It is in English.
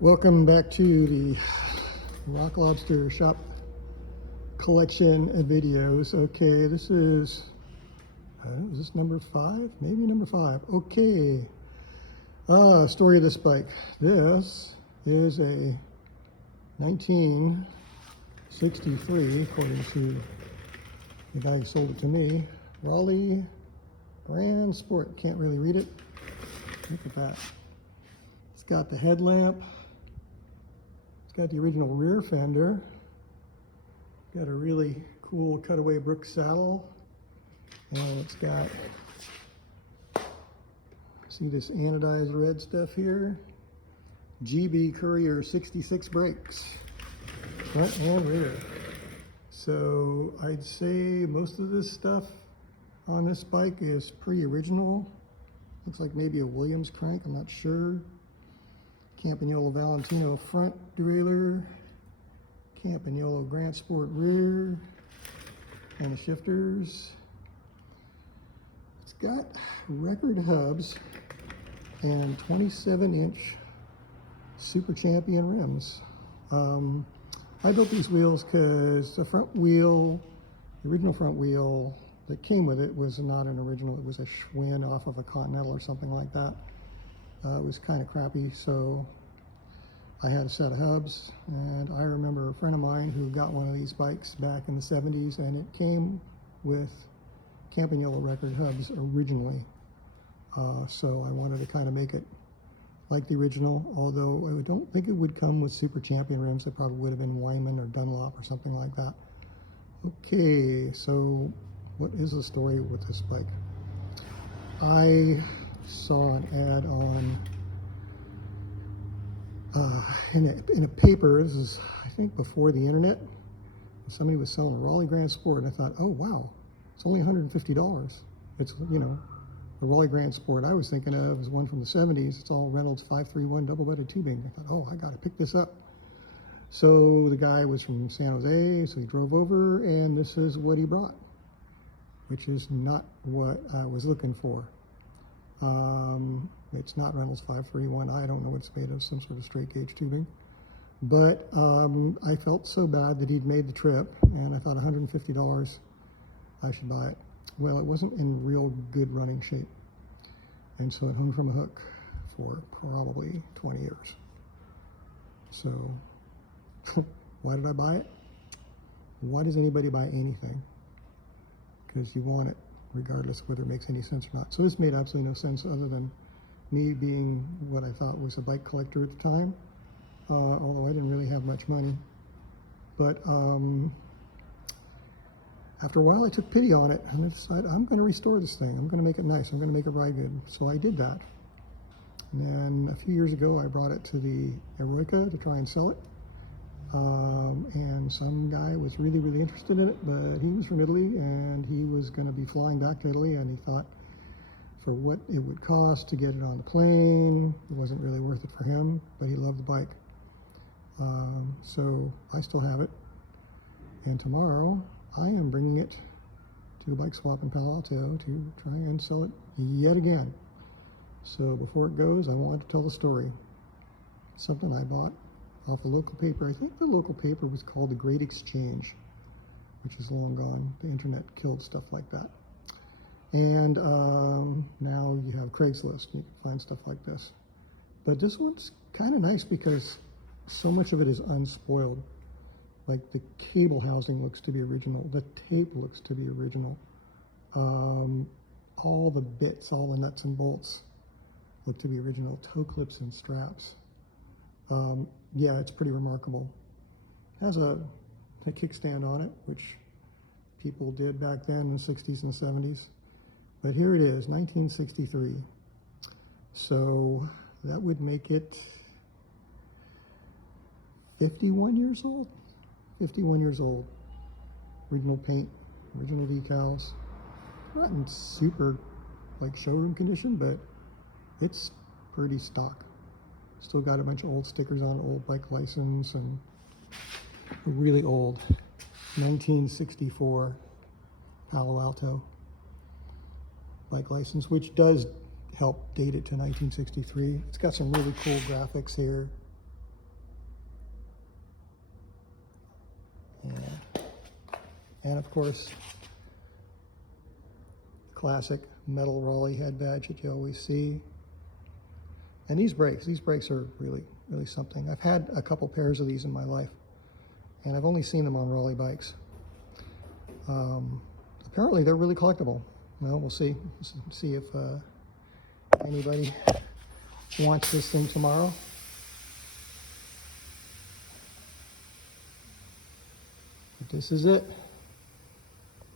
Welcome back to the Rock Lobster Shop collection of videos. Okay, this is this number 5? Maybe number 5. Okay. Story of this bike. This is a 1963, according to the guy who sold it to me, Raleigh Grand Sport. Can't really read it. Look at that. It's got the headlamp. It's got the original rear fender. Got a really cool cutaway Brooks saddle. And it's got, see this anodized red stuff here? GB Courier 66 brakes, front and rear. So I'd say most of this stuff on this bike is pretty original. Looks like maybe a Williams crank, I'm not sure. Campagnolo Valentino front derailleur, Campagnolo Grand Sport rear, and the shifters. It's got record hubs and 27-inch Super Champion rims. I built these wheels because the front wheel, the original front wheel that came with it was not an original. It was a Schwinn off of a Continental or something like that. It was kind of crappy, so I had a set of hubs, and I remember a friend of mine who got one of these bikes back in the 70s, and it came with Campagnolo record hubs originally. So I wanted to kind of make it like the original, although I don't think it would come with Super Champion rims. It probably would have been Wyman or Dunlop or something like that. Okay, so what is the story with this bike? I saw an ad on in a paper. This is, I think, before the internet. Somebody was selling a Raleigh Grand Sport, and I thought, oh wow, it's only $150. It's, you know, the Raleigh Grand Sport I was thinking of is one from the 70s. It's all Reynolds 531 double-bedded tubing. I thought, oh, I got to pick this up. So the guy was from San Jose, so he drove over, and this is what he brought, which is not what I was looking for. It's not Reynolds 531. I don't know what it's made of, some sort of straight gauge tubing. But I felt so bad that he'd made the trip, and I thought $150, I should buy it. Well, it wasn't in real good running shape, and so it hung from a hook for probably 20 years. So why did I buy it? Why does anybody buy anything? Because you want it, regardless of whether it makes any sense or not. So this made absolutely no sense, other than me being what I thought was a bike collector at the time, although I didn't really have much money. But after a while, I took pity on it, and I decided, I'm going to restore this thing. I'm going to make it nice. I'm going to make it ride good. So I did that. And then a few years ago, I brought it to the Eroica to try and sell it. And some guy was really, really interested in it, but he was from Italy, and he was going to be flying back to Italy, and he thought for what it would cost to get it on the plane, it wasn't really worth it for him, but he loved the bike. So I still have it, and tomorrow I am bringing it to a bike swap in Palo Alto to try and sell it yet again. So before it goes, I wanted to tell the story. Something I bought off a local paper. I think the local paper was called The Great Exchange, which is long gone. The internet killed stuff like that. And now you have Craigslist. You can find stuff like this. But this one's kind of nice because so much of it is unspoiled. Like the cable housing looks to be original. The tape looks to be original. All the bits, all the nuts and bolts look to be original. Toe clips and straps. Yeah, it's pretty remarkable. It has a kickstand on it, which people did back then in the 60s and 70s. But here it is, 1963. So that would make it 51 years old? 51 years old. Original paint, original decals. Not in super like showroom condition, but it's pretty stock. Still got a bunch of old stickers on it, old bike license, and a really old 1964 Palo Alto bike license, which does help date it to 1963. It's got some really cool graphics here. And of course, classic metal Raleigh head badge that you always see. And these brakes are really, really something. I've had a couple pairs of these in my life, and I've only seen them on Raleigh bikes. Apparently they're really collectible. Well, we'll see. See if anybody wants this thing tomorrow. But this is it.